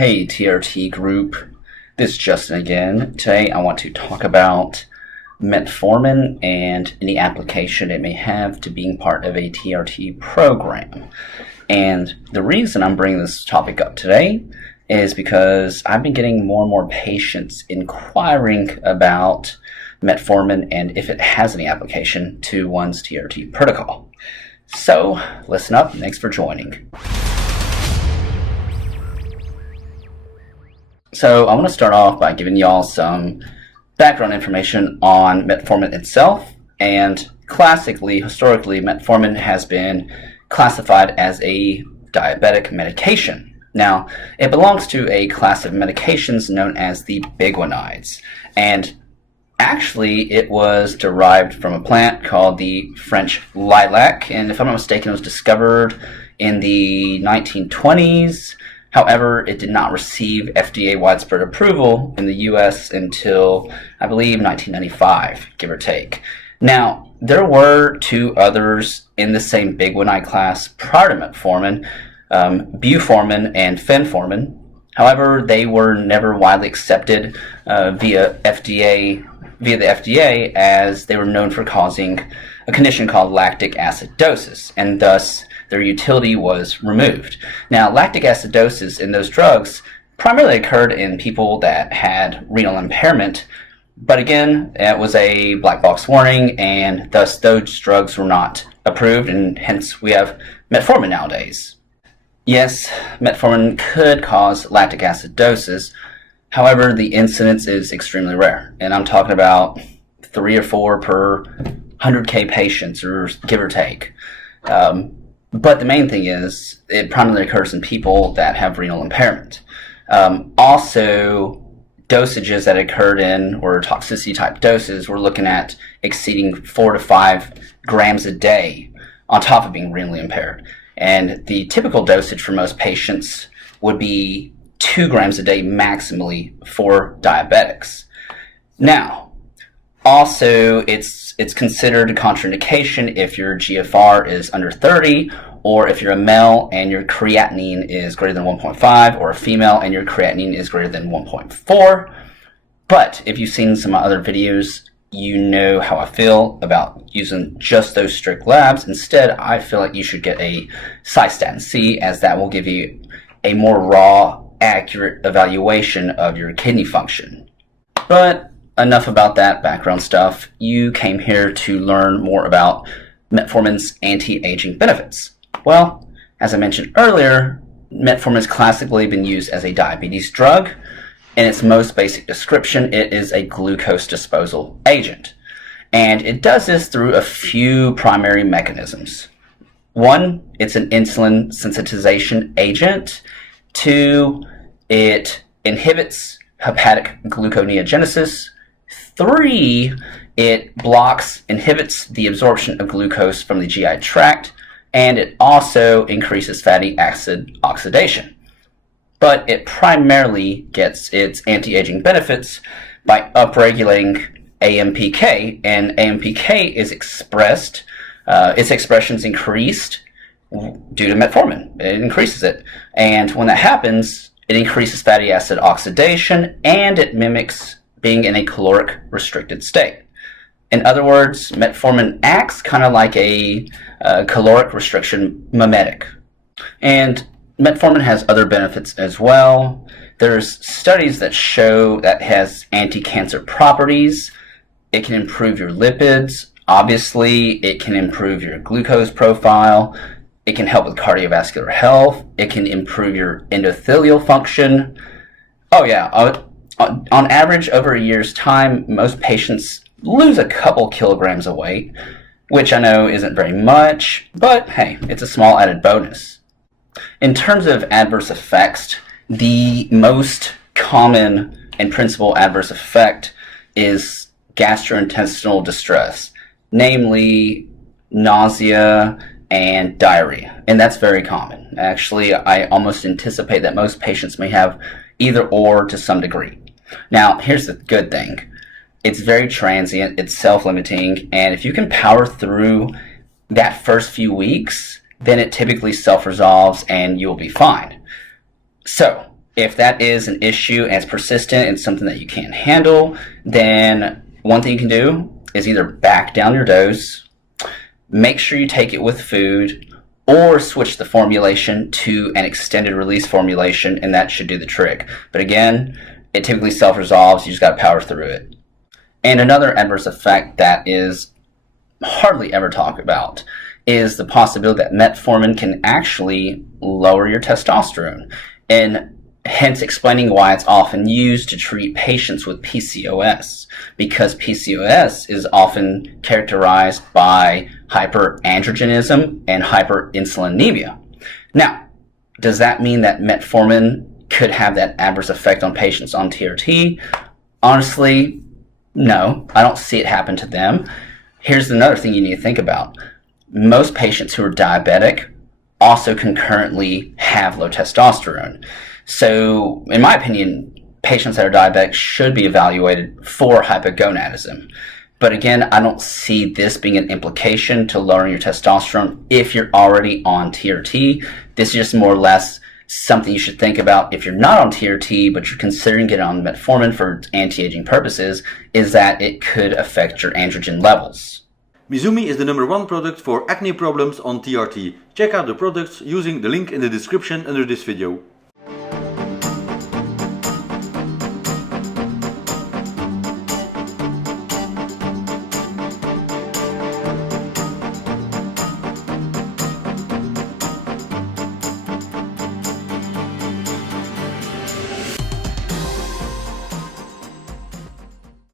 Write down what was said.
Hey TRT group, this is Justin again. Today I want to talk about metformin and any application it may have to being part of a TRT program. And the reason I'm bringing this topic up today is because I've been getting more and more patients inquiring about metformin and if it has any application to one's TRT protocol. So listen up, thanks for joining. So I want to start off by giving y'all some background information on metformin itself. And classically, historically, metformin has been classified as a diabetic medication. Now, it belongs to a class of medications known as the biguanides. And actually, it was derived from a plant called the French lilac. And if I'm not mistaken, it was discovered in the 1920s. However, it did not receive FDA widespread approval in the US until, I believe, 1995, give or take. Now, there were two others in the same biguanide class prior to metformin, buformin and fenformin. However, they were never widely accepted via the FDA, as they were known for causing a condition called lactic acidosis, and thus their utility was removed. Now, lactic acidosis in those drugs primarily occurred in people that had renal impairment, but again, it was a black box warning, and thus those drugs were not approved, and hence we have metformin nowadays. Yes, metformin could cause lactic acidosis. However, the incidence is extremely rare, and I'm talking about 3 or 4 per 100K patients, or give or take. But the main thing is, it primarily occurs in people that have renal impairment. Also, dosages that occurred in, or toxicity type doses, we're looking at exceeding 4 to 5 grams a day on top of being renally impaired. And the typical dosage for most patients would be 2 grams a day maximally for diabetics. Now, also, it's considered a contraindication if your GFR is under 30, or if you're a male and your creatinine is greater than 1.5, or a female and your creatinine is greater than 1.4. But if you've seen some other videos, you know how I feel about using just those strict labs. Instead, I feel like you should get a cystatin C, as that will give you a more raw, accurate evaluation of your kidney function. But enough about that background stuff. You came here to learn more about metformin's anti-aging benefits. Well, as I mentioned earlier, metformin has classically been used as a diabetes drug. In its most basic description, it is a glucose disposal agent. And it does this through a few primary mechanisms. 1, it's an insulin sensitization agent. 2, it inhibits hepatic gluconeogenesis. 3, it inhibits the absorption of glucose from the GI tract, and it also increases fatty acid oxidation. But it primarily gets its anti-aging benefits by upregulating AMPK, and AMPK is expressed, its expression is increased due to metformin. It increases it, and when that happens, it increases fatty acid oxidation, and it mimics being in a caloric restricted state. In other words, metformin acts kind of like a caloric restriction mimetic. And metformin has other benefits as well. There's studies that show that it has anti-cancer properties. It can improve your lipids. Obviously, it can improve your glucose profile. It can help with cardiovascular health. It can improve your endothelial function. Oh yeah, on average, over a year's time, most patients lose a couple kilograms of weight, which I know isn't very much, but hey, it's a small added bonus. In terms of adverse effects, the most common and principal adverse effect is gastrointestinal distress, namely nausea and diarrhea, and that's very common. Actually, I almost anticipate that most patients may have either or to some degree. Now, here's the good thing. It's very transient, it's self-limiting, and if you can power through that first few weeks, then it typically self-resolves and you'll be fine. So, If that is an issue and it's persistent and something that you can't handle, then one thing you can do is either back down your dose, make sure you take it with food, or switch the formulation to an extended release formulation, and that should do the trick. But again, it typically self-resolves. You just got to power through it. And another adverse effect that is hardly ever talked about is the possibility that metformin can actually lower your testosterone, and hence explaining why it's often used to treat patients with PCOS, because PCOS is often characterized by hyperandrogenism and hyperinsulinemia. Now, does that mean that metformin could have that adverse effect on patients on TRT? Honestly, no, I don't see it happen to them. Here's another thing you need to think about. Most patients who are diabetic also concurrently have low testosterone. So, in my opinion, patients that are diabetic should be evaluated for hypogonadism. But again, I don't see this being an implication to lowering your testosterone if you're already on TRT. This is just more or less something you should think about if you're not on TRT, but you're considering getting on metformin for anti-aging purposes, is that it could affect your androgen levels. MeWe is the #1 product for acne problems on TRT. Check out the products using the link in the description under this video.